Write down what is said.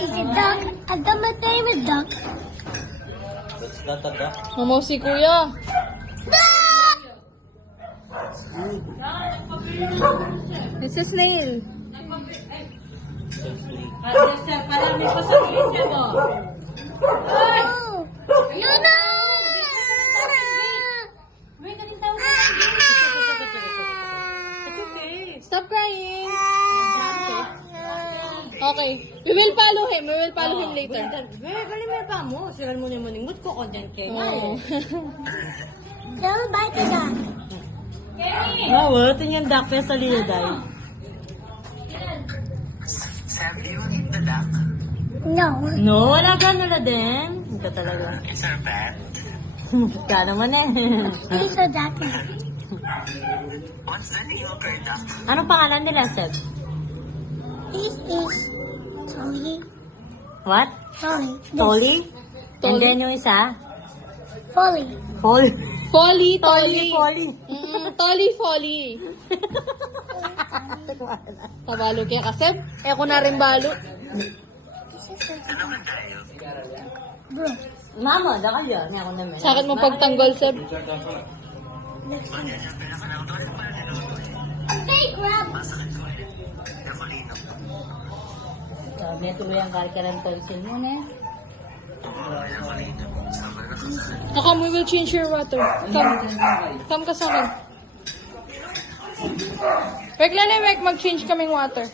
Is it duck? I got my favorite duck. That's not a duck. Mamaw si kuya. It's a snail. Parami pa sa kilisa mo. Oh, no, no! Stop crying. Okay. We will follow him. We will follow him later. Galing mo pa mo. Sigal mo na mo ningot ko dyan kay Oh. Don't bite the duck. Oo, tingnan duck sa liday. Sam, do you eat the duck? No. No, wala ka nila din. Ito talaga. Is there a bat? Ka naman eh. He's a duck. What's the name of your duck? Anong pangalan nila, Seb? This is Tolly. What? Tolly. Tolly? And Tolly. then yung isa? Folly. Folly. Folly, Tolly. Folly. Tolly, Folly. Pabalo kaya kasi. Eh, ako na rin balo. Ano ba tayo? Bro. Mama, daka yan. Ako naman. Sakit mo pagtanggol, Seb. Fake crab. Nakulino. May tuloy ang karikaran tonsil mo, ne? Nakulino. Sama na ko sa... Come, we will change your water. Come. Come ka sa akin. Wek lang na, Wek. Mag-change kaming water.